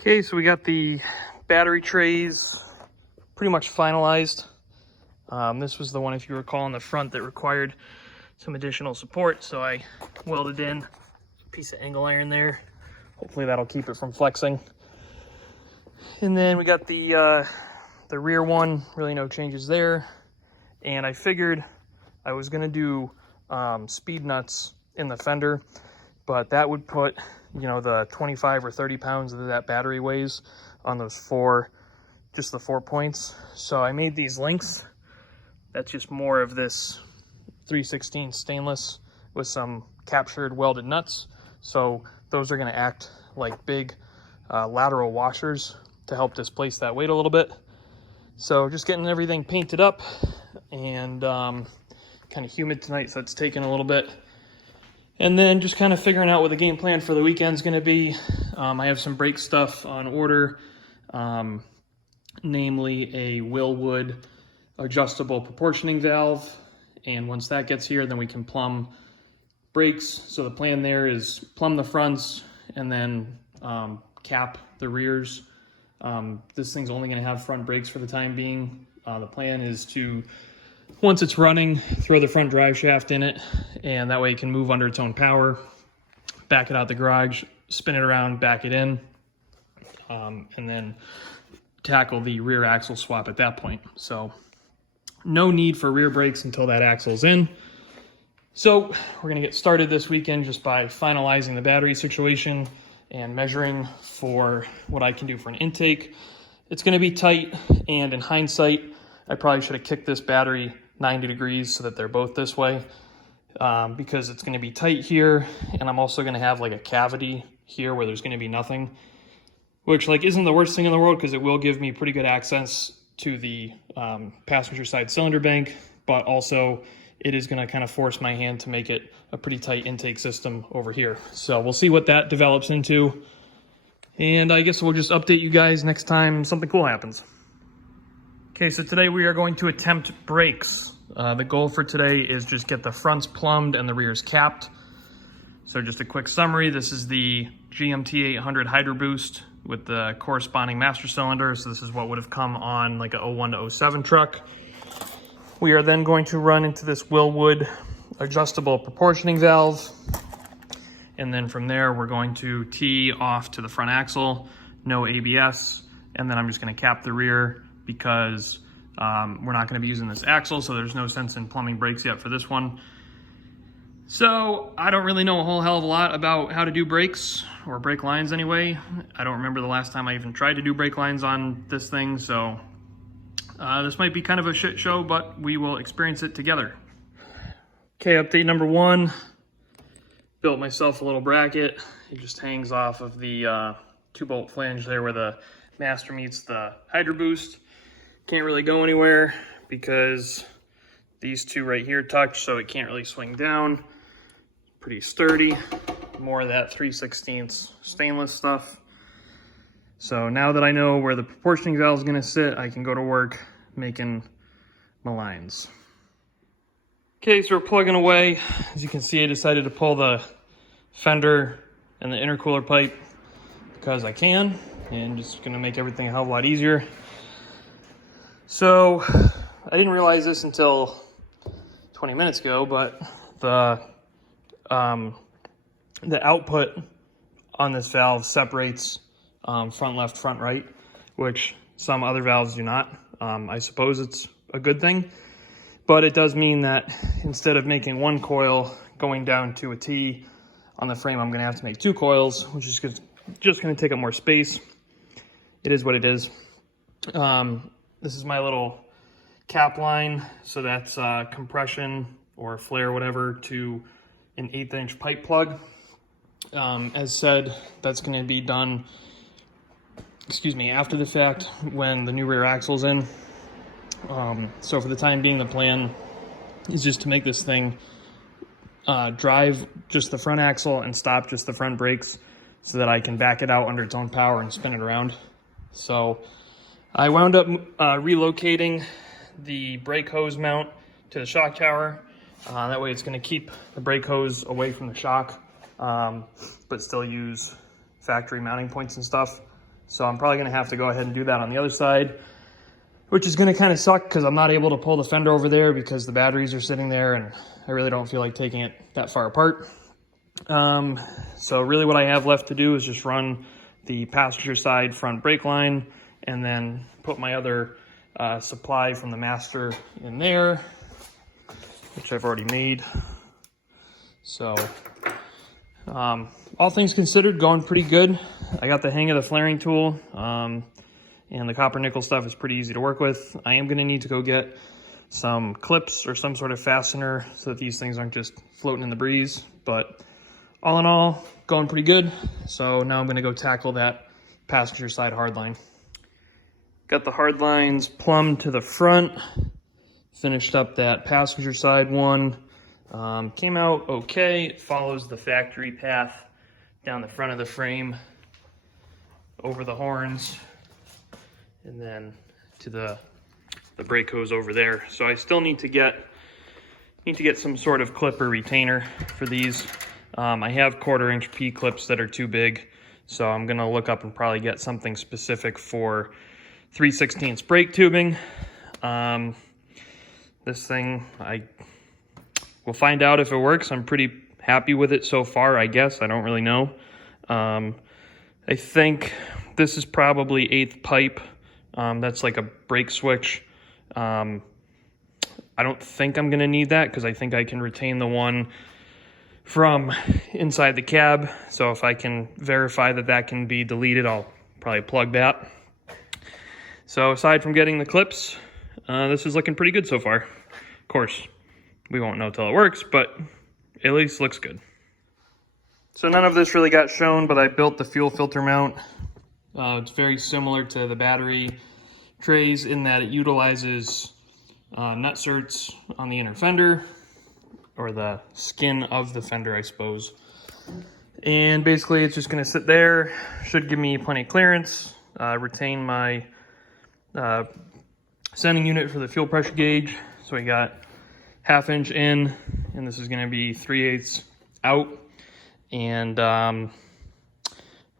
Okay, so we got the battery trays pretty much finalized. This was the one, if you recall, in the front that required some additional support, so I welded in a piece of angle iron there. Hopefully that'll keep it from flexing. And then we got the rear one, really no changes there. And I figured I was gonna do speed nuts in the fender, but that would put, you know, the 25 or 30 pounds that that battery weighs on those just the 4 points. So I made these links. That's just more of this 3/16 stainless with some captured welded nuts. So those are gonna act like big lateral washers to help displace that weight a little bit. So just getting everything painted up, and kind of humid tonight, so it's taking a little bit. And then just kind of figuring out what the game plan for the weekend's going to be. I have some brake stuff on order, namely a Willwood adjustable proportioning valve. And once that gets here, then we can plumb brakes. So the plan there is plumb the fronts and then cap the rears. This thing's only going to have front brakes for the time being. The plan is to, once it's running, throw the front drive shaft in it, and that way it can move under its own power, back it out the garage, spin it around, back it in, and then tackle the rear axle swap at that point. So no need for rear brakes until that axle's in. So we're gonna get started this weekend just by finalizing the battery situation and measuring for what I can do for an intake. It's gonna be tight, and in hindsight, I probably should have kicked this battery 90 degrees so that they're both this way, because it's gonna be tight here, and I'm also gonna have like a cavity here where there's gonna be nothing, which like isn't the worst thing in the world because it will give me pretty good access to the passenger side cylinder bank, but also it is gonna kind of force my hand to make it a pretty tight intake system over here. So we'll see what that develops into. And I guess we'll just update you guys next time something cool happens. Okay, so today we are going to attempt brakes. The goal for today is just get the fronts plumbed and the rears capped. So just a quick summary, this is the GMT 800 Hydro Boost with the corresponding master cylinder. So this is what would have come on like a 01 to 07 truck. We are then going to run into this Willwood adjustable proportioning valve. And then from there, we're going to tee off to the front axle, no ABS. And then I'm just gonna cap the rear because we're not gonna be using this axle, so there's no sense in plumbing brakes yet for this one. So I don't really know a whole hell of a lot about how to do brakes, or brake lines anyway. I don't remember the last time I even tried to do brake lines on this thing, so this might be kind of a shit show, but we will experience it together. Okay, update number one. Built myself a little bracket. It just hangs off of the 2-bolt flange there where the master meets the Hydro Boost. Can't really go anywhere because these two right here touch, so it can't really swing down. Pretty sturdy. More of that 3/16 stainless stuff. So now that I know where the proportioning valve is going to sit, I can go to work making my lines. Okay, so we're plugging away. As you can see, I decided to pull the fender and the intercooler pipe because I can, and just gonna make everything a hell of a lot easier. So I didn't realize this until 20 minutes ago, but the output on this valve separates front left, front right, which some other valves do not. I suppose it's a good thing. But it does mean that instead of making one coil going down to a T on the frame, I'm gonna have to make 2 coils, which is just gonna take up more space. It is what it is. This is my little cap line. So that's compression or flare, whatever, to an 1/8" pipe plug. As said, that's gonna be done, after the fact when the new rear axle's in. So for the time being, the plan is just to make this thing drive just the front axle and stop just the front brakes so that I can back it out under its own power and spin it around. So I wound up relocating the brake hose mount to the shock tower. That way it's going to keep the brake hose away from the shock, but still use factory mounting points and stuff. So I'm probably gonna have to go ahead and do that on the other side, which is gonna kind of suck because I'm not able to pull the fender over there because the batteries are sitting there and I really don't feel like taking it that far apart. So really what I have left to do is just run the passenger side front brake line and then put my other supply from the master in there, which I've already made. So all things considered, going pretty good. I got the hang of the flaring tool, and the copper nickel stuff is pretty easy to work with. I am gonna need to go get some clips or some sort of fastener so that these things aren't just floating in the breeze, but all in all, going pretty good. So now I'm gonna go tackle that passenger side hardline. Got the hard lines plumbed to the front, finished up that passenger side one. Came out okay. It follows the factory path down the front of the frame, over the horns, and then to the brake hose over there. So I still need to get some sort of clip or retainer for these. I have 1/4-inch P clips that are too big, so I'm gonna look up and probably get something specific for 3/16 brake tubing. This thing, we'll find out if it works. I'm pretty happy with it so far, I guess. I don't really know. I think this is probably 1/8 pipe. That's like a brake switch. I don't think I'm gonna need that because I think I can retain the one from inside the cab. So if I can verify that that can be deleted, I'll probably plug that. So aside from getting the clips, this is looking pretty good so far. Of course, we won't know till it works, but at least looks good. So none of this really got shown, but I built the fuel filter mount. It's very similar to the battery trays in that it utilizes nutserts on the inner fender, or the skin of the fender, I suppose. And basically it's just gonna sit there, should give me plenty of clearance, retain my sending unit for the fuel pressure gauge. So we got 1/2 inch in, and this is gonna be 3/8 out. And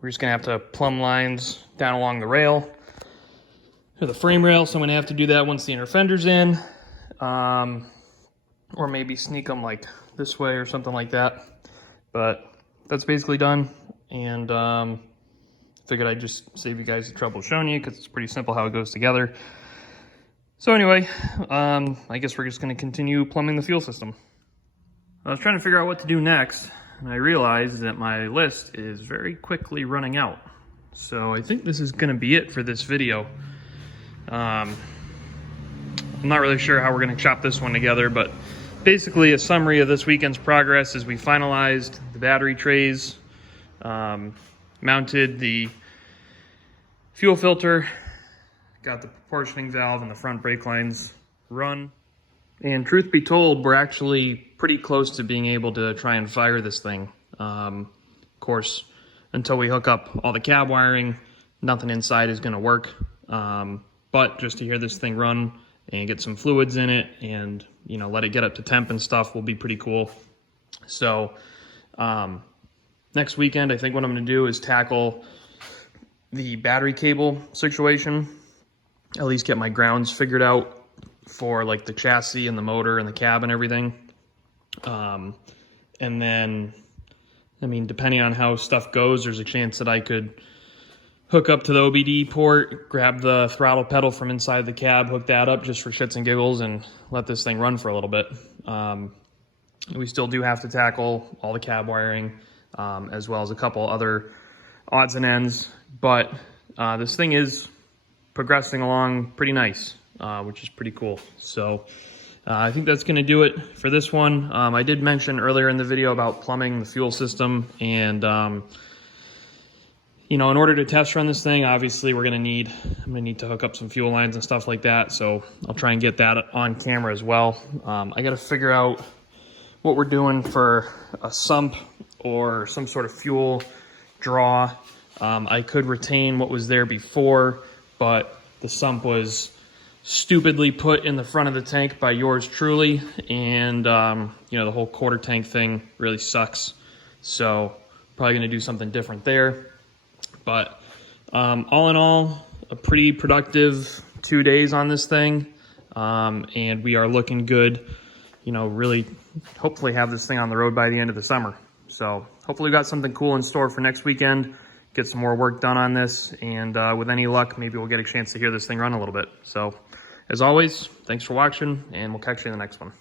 we're just gonna have to plumb lines down along the rail, or the frame rail. So I'm gonna have to do that once the inner fender's in. Or maybe sneak them like this way or something like that. But that's basically done. And figured I'd just save you guys the trouble of showing you because it's pretty simple how it goes together. So anyway, I guess we're just gonna continue plumbing the fuel system. I was trying to figure out what to do next, and I realized that my list is very quickly running out. So I think this is gonna be it for this video. I'm not really sure how we're gonna chop this one together, but basically a summary of this weekend's progress is we finalized the battery trays, mounted the fuel filter, got the proportioning valve and the front brake lines run. And truth be told, we're actually pretty close to being able to try and fire this thing. Of course, until we hook up all the cab wiring, nothing inside is gonna work. But just to hear this thing run and get some fluids in it and, you know, let it get up to temp and stuff will be pretty cool. So next weekend, I think what I'm gonna do is tackle the battery cable situation, at least get my grounds figured out for like the chassis and the motor and the cab and everything. And then, I mean, depending on how stuff goes, there's a chance that I could hook up to the OBD port, grab the throttle pedal from inside the cab, hook that up just for shits and giggles, and let this thing run for a little bit. We still do have to tackle all the cab wiring, as well as a couple other odds and ends, but this thing is progressing along pretty nice, which is pretty cool. So I think that's gonna do it for this one. I did mention earlier in the video about plumbing the fuel system, and you know, in order to test run this thing, obviously I'm gonna need to hook up some fuel lines and stuff like that. So I'll try and get that on camera as well. I gotta figure out what we're doing for a sump or some sort of fuel draw. I could retain what was there before, but the sump was stupidly put in the front of the tank by yours truly. And you know, the whole quarter tank thing really sucks. So probably gonna do something different there. But All in all, a pretty productive 2 days on this thing, and we are looking good. You know, really hopefully have this thing on the road by the end of the summer. So hopefully we got something cool in store for next weekend, get some more work done on this, and with any luck, maybe we'll get a chance to hear this thing run a little bit. So as always, thanks for watching, and we'll catch you in the next one.